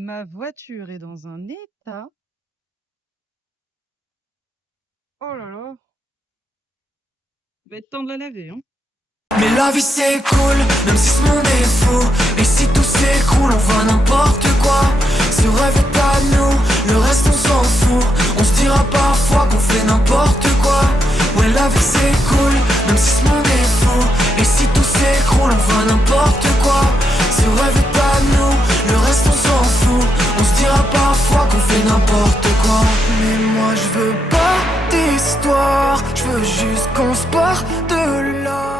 Ma voiture est dans un état. Oh là là. Va être temps de la laver, hein. Mais la vie c'est cool, même si ce monde est fou. Et si tout s'écroule, on fera n'importe quoi. Ce rêve est à nous, le reste on s'en fout. On se dira parfois qu'on fait n'importe quoi. Ouais, la vie c'est cool, même si ce monde est fou. Et si tout s'écroule, on fera n'importe quoi. Ce rêve est à nous, le reste on s'en fout. On se dira parfois qu'on fait n'importe quoi. Mais moi je veux pas d'histoire, je veux juste qu'on se parte de là.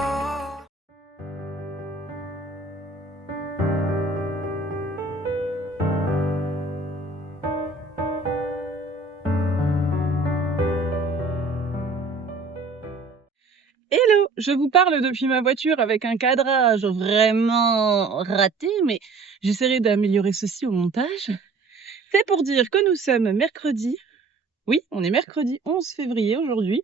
Hello, je vous parle depuis ma voiture avec un cadrage vraiment raté, mais j'essaierai d'améliorer ceci au montage. C'est pour dire que nous sommes mercredi. Oui, on est mercredi 11 février aujourd'hui.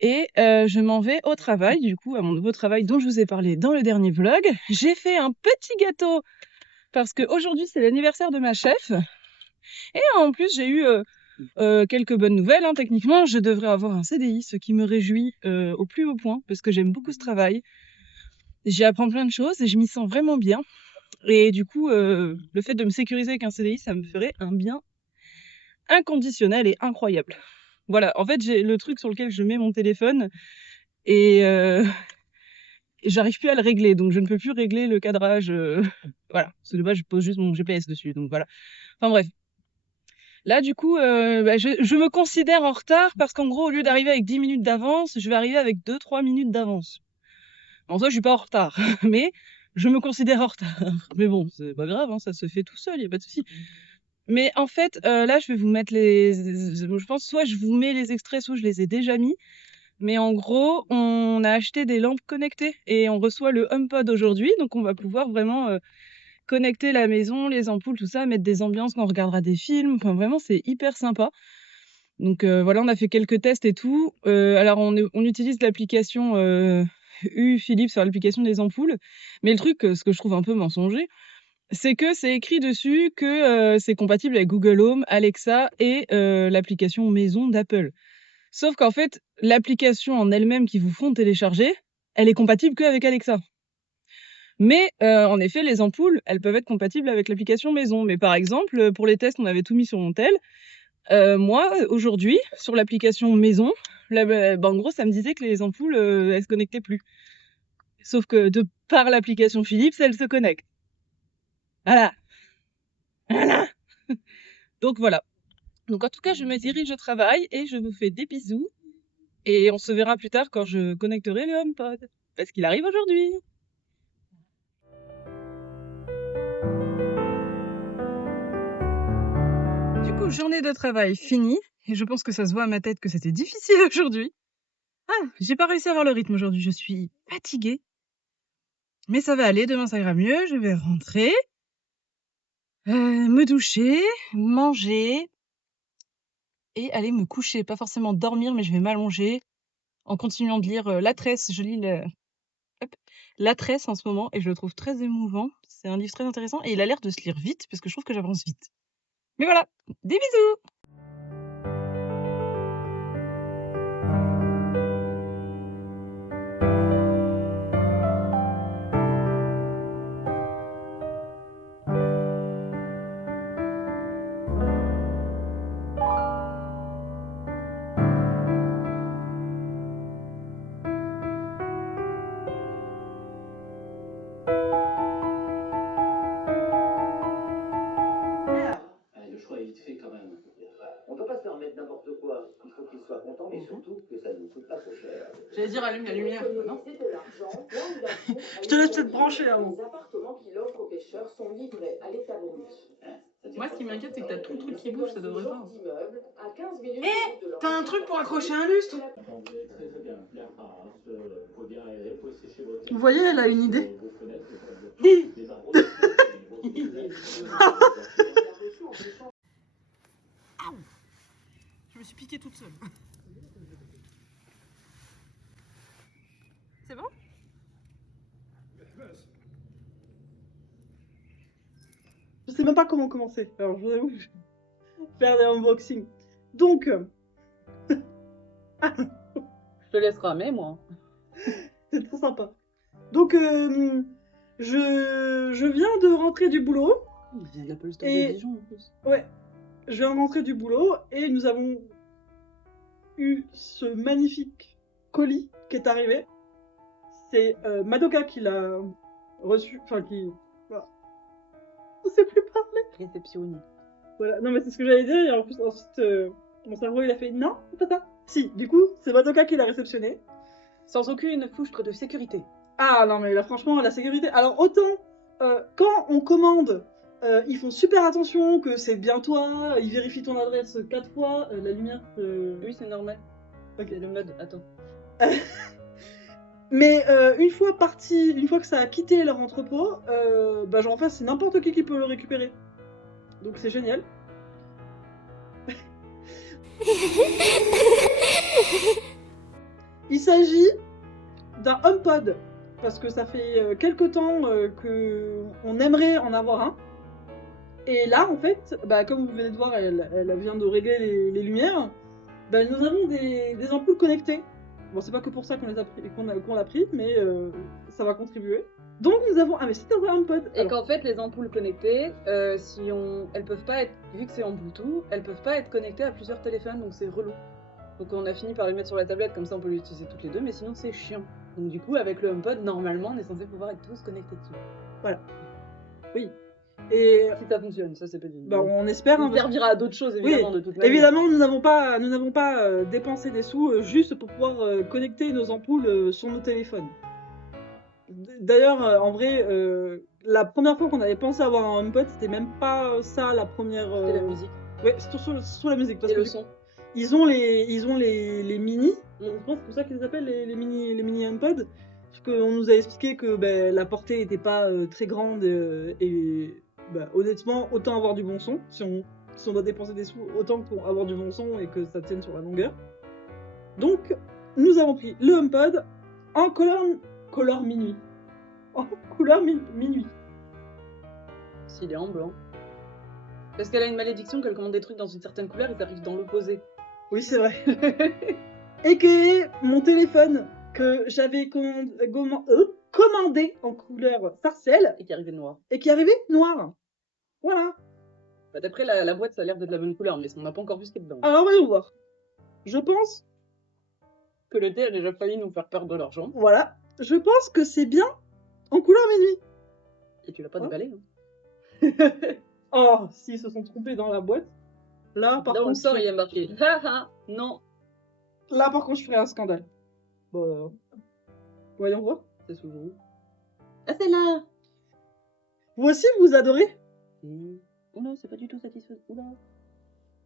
Et je m'en vais au travail, du coup, à mon nouveau travail dont je vous ai parlé dans le dernier vlog. J'ai fait un petit gâteau parce qu'aujourd'hui c'est l'anniversaire de ma chef. Et en plus j'ai eu quelques bonnes nouvelles, hein. Techniquement, je devrais avoir un CDI, ce qui me réjouit au plus haut point, parce que j'aime beaucoup ce travail. J'y apprends plein de choses et je m'y sens vraiment bien. Et du coup, le fait de me sécuriser avec un CDI, ça me ferait un bien inconditionnel et incroyable. Voilà, en fait, j'ai le truc sur lequel je mets mon téléphone et j'arrive plus à le régler, donc je ne peux plus régler le cadrage. Voilà, parce que de base, je pose juste mon GPS dessus, donc voilà. Enfin bref. Là, du coup, je me considère en retard parce qu'en gros, au lieu d'arriver avec 10 minutes d'avance, je vais arriver avec 2-3 minutes d'avance. En soi, je suis pas en retard, mais je me considère en retard. Mais bon, c'est pas grave, hein, ça se fait tout seul, y a pas de souci. Mais en fait, là, je vais vous mettre je pense soit je vous mets les extraits, soit je les ai déjà mis. Mais en gros, on a acheté des lampes connectées et on reçoit le HomePod aujourd'hui, donc on va pouvoir vraiment connecter la maison, les ampoules, tout ça, mettre des ambiances quand on regardera des films. Enfin, vraiment, c'est hyper sympa. Donc voilà, on a fait quelques tests et tout. Alors on utilise l'application Philips sur l'application des ampoules. Mais le truc, ce que je trouve un peu mensonger, c'est que c'est écrit dessus que c'est compatible avec Google Home, Alexa et l'application maison d'Apple. Sauf qu'en fait, l'application en elle-même qu'ils vous font télécharger, elle est compatible qu'avec Alexa. Mais en effet, les ampoules, elles peuvent être compatibles avec l'application maison. Mais par exemple, pour les tests, on avait tout mis sur mon tel. Moi, aujourd'hui, sur l'application maison, en gros, ça me disait que les ampoules, elles se connectaient plus. Sauf que par l'application Philips, elles se connectent. Voilà. Voilà. Donc voilà. Donc en tout cas, je me dirige au travail et je vous fais des bisous. Et on se verra plus tard quand je connecterai le HomePod. Parce qu'il arrive aujourd'hui. Du coup, journée de travail finie. Et je pense que ça se voit à ma tête que c'était difficile aujourd'hui. Ah, j'ai pas réussi à avoir le rythme aujourd'hui. Je suis fatiguée. Mais ça va aller, demain ça ira mieux. Je vais rentrer, me doucher, manger et aller me coucher. Pas forcément dormir, mais je vais m'allonger en continuant de lire La Tresse. Je lis La Tresse en ce moment et je le trouve très émouvant. C'est un livre très intéressant et il a l'air de se lire vite parce que je trouve que j'avance vite. Mais voilà, des bisous! Allez, le choix est vite fait quand même. On peut pas se permettre n'importe quoi. Il faut qu'il soit content, mais surtout que ça ne nous coûte pas trop cher. J'allais dire allume la lumière, non? Je te laisse peut-être brancher avant. Les appartements qu'il offre aux pêcheurs sont livrés à l'état brut. Moi, ce qui m'inquiète, c'est que t'as tout le truc qui bouge, ça devrait pas. T'as un truc pour accrocher un lustre? Vous voyez, elle a une idée. Je me suis piquée toute seule. C'est bon? Je sais même pas comment commencer. Alors, je vous avoue, je vais faire des unboxings. Donc, Je te laisse ramer, moi. c'est trop sympa. Donc, je viens de rentrer du boulot. Il vient de l'Apple Store Et- de Dijon, en plus. Ouais, je viens de rentrer du boulot et nous avons eu ce magnifique colis qui est arrivé. C'est Madoka qui l'a reçu, enfin qui... Voilà. Je sais plus parler. Réceptionné. Voilà, non mais c'est ce que j'allais dire et en plus ensuite mon cerveau il a fait non, c'est pas ça. Si, du coup c'est Madoka qui l'a réceptionné. Sans aucune foutre de sécurité. Ah non mais là franchement la sécurité. Alors autant quand on commande, ils font super attention que c'est bien toi, ils vérifient ton adresse 4 fois, la lumière. Oui, c'est normal. Ok. C'est le mode. Attends. Mais une fois parti, une fois que ça a quitté leur entrepôt, bah genre en fait c'est n'importe qui peut le récupérer. Donc c'est génial. Il s'agit d'un HomePod parce que ça fait quelque temps que on aimerait en avoir un. Et là en fait, bah, comme vous venez de voir, elle vient de régler les lumières. Bah, nous avons des ampoules connectées. Bon, c'est pas que pour ça qu'on les a pris, qu'on l'a pris, mais ça va contribuer. Donc nous avons... Ah mais c'est un vrai HomePod. Et Alors, qu'en fait, les ampoules connectées, elles peuvent pas être, vu que c'est en Bluetooth, elles peuvent pas être connectées à plusieurs téléphones, donc c'est relou. Donc on a fini par les mettre sur la tablette, comme ça on peut les utiliser toutes les deux, mais sinon c'est chiant. Donc du coup, avec le HomePod, normalement, on est censé pouvoir être tous connectés dessus. et Si ça fonctionne, ça c'est pas du... bah, on espère... hein, Il servira à d'autres choses, évidemment, de toute manière. évidemment, nous n'avons pas dépensé des sous juste pour pouvoir connecter nos ampoules sur nos téléphones. D'ailleurs, en vrai, la première fois qu'on avait pensé avoir un HomePod, c'était même pas ça la première... C'est la musique Ouais, c'est sur la musique. Parce et que le son. ils ont les mini, je pense que c'est pour ça qu'ils les appellent les mini HomePod, parce qu'on nous a expliqué que ben, la portée n'était pas très grande et bah, honnêtement, autant avoir du bon son, si on doit dépenser des sous, autant pour avoir du bon son et que ça tienne sur la longueur. Donc, nous avons pris le HomePod en couleur minuit. En couleur minuit. S'il est en blanc. Parce qu'elle a une malédiction qu'elle commande des trucs dans une certaine couleur et ça arrive dans l'opposé. Oui, c'est vrai. Et que mon téléphone que j'avais commandé en couleur sarcelle Et qui arrivait noir. et qui arrivait noir. Voilà. Bah, d'après la boîte, ça a l'air d'être de la bonne couleur, mais on n'a pas encore vu ce qu'il y a dedans. Alors voyons voir. Je pense, Que le thé a déjà failli nous faire perdre de l'argent. voilà, je pense que c'est bien en couleur minuit. Et tu l'as pas Oh. déballé, hein. Oh, s'ils se sont trompés dans la boîte. Là, par Là, on contre, sort, il y a marqué. Haha, non. là, par contre, je ferai un scandale. Bon, voyons voir. C'est sous vous. Ah, c'est là. Vous aussi, vous adorez? Oh non, c'est pas du tout satisfaisant. Oula.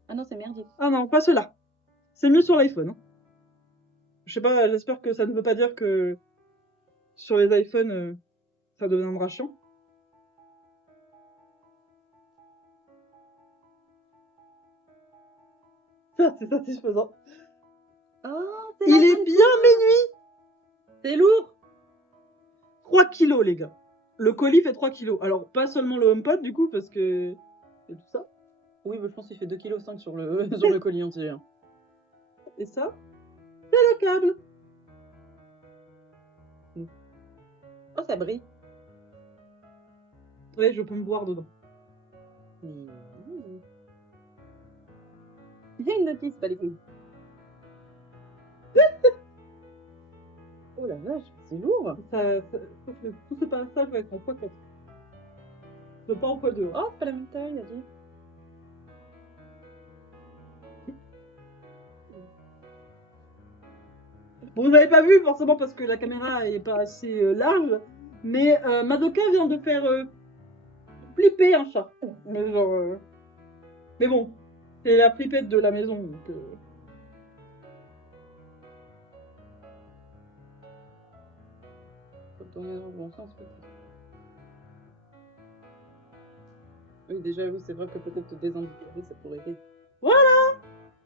Ah non, c'est merdique. Ah non, pas ceux-là. C'est mieux sur l'iPhone. Hein. Je sais pas, j'espère que ça ne veut pas dire que sur les iPhones, ça deviendra chiant. Ça, c'est satisfaisant. Oh, Il est bien minuit. C'est lourd. 3 kilos, les gars. Le colis fait 3 kilos. Alors, pas seulement le HomePod, du coup, parce que... Et tout ça. Oui, bah, je pense qu'il fait 2,5 kg sur le, sur le colis entier. hein. Et ça, c'est le câble. Oh, ça brille. Ouais, je peux me boire dedans. Il y a une notice, pas les couilles. Oh la vache, c'est lourd. Tout ce passage va être en x4. Pas en x2. Oh, c'est pas la même taille, a dit. Bon, vous n'avez pas vu forcément parce que la caméra est pas assez large, mais Madoka vient de faire flipper un chat. Mais genre, mais bon, c'est la flippette de la maison. Donc, Faut tourner dans le bon sens, peut-être. Oui, déjà, oui, c'est vrai que peut-être te désendurer, ça pourrait aider.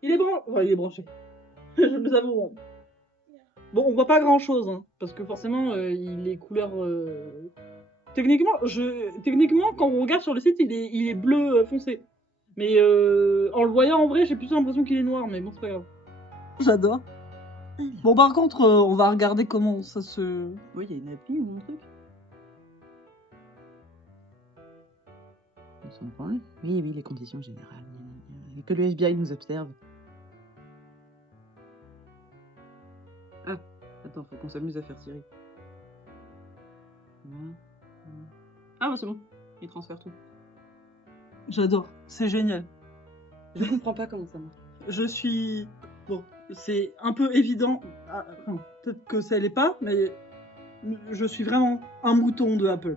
il est branché. Enfin, il est branché. Je vous avoue. Bon, on voit pas grand chose, hein, parce que forcément, il est couleur Techniquement, quand on regarde sur le site, il est bleu foncé. Mais en le voyant en vrai, j'ai plus l'impression qu'il est noir, mais bon, c'est pas grave. J'adore. Bon, par contre, on va regarder comment ça se... Oui, il y a une appli ou un truc. On s'en branle. Oui, les conditions générales. Et que le FBI nous observe. Ah, attends, faut qu'on s'amuse à faire Siri. Voilà. Ah, bah c'est bon. Il transfère tout. J'adore. C'est génial. Je comprends pas comment ça marche. Je suis... Bon, c'est un peu évident. Enfin, peut-être que ça l'est pas, mais je suis vraiment un mouton de Apple.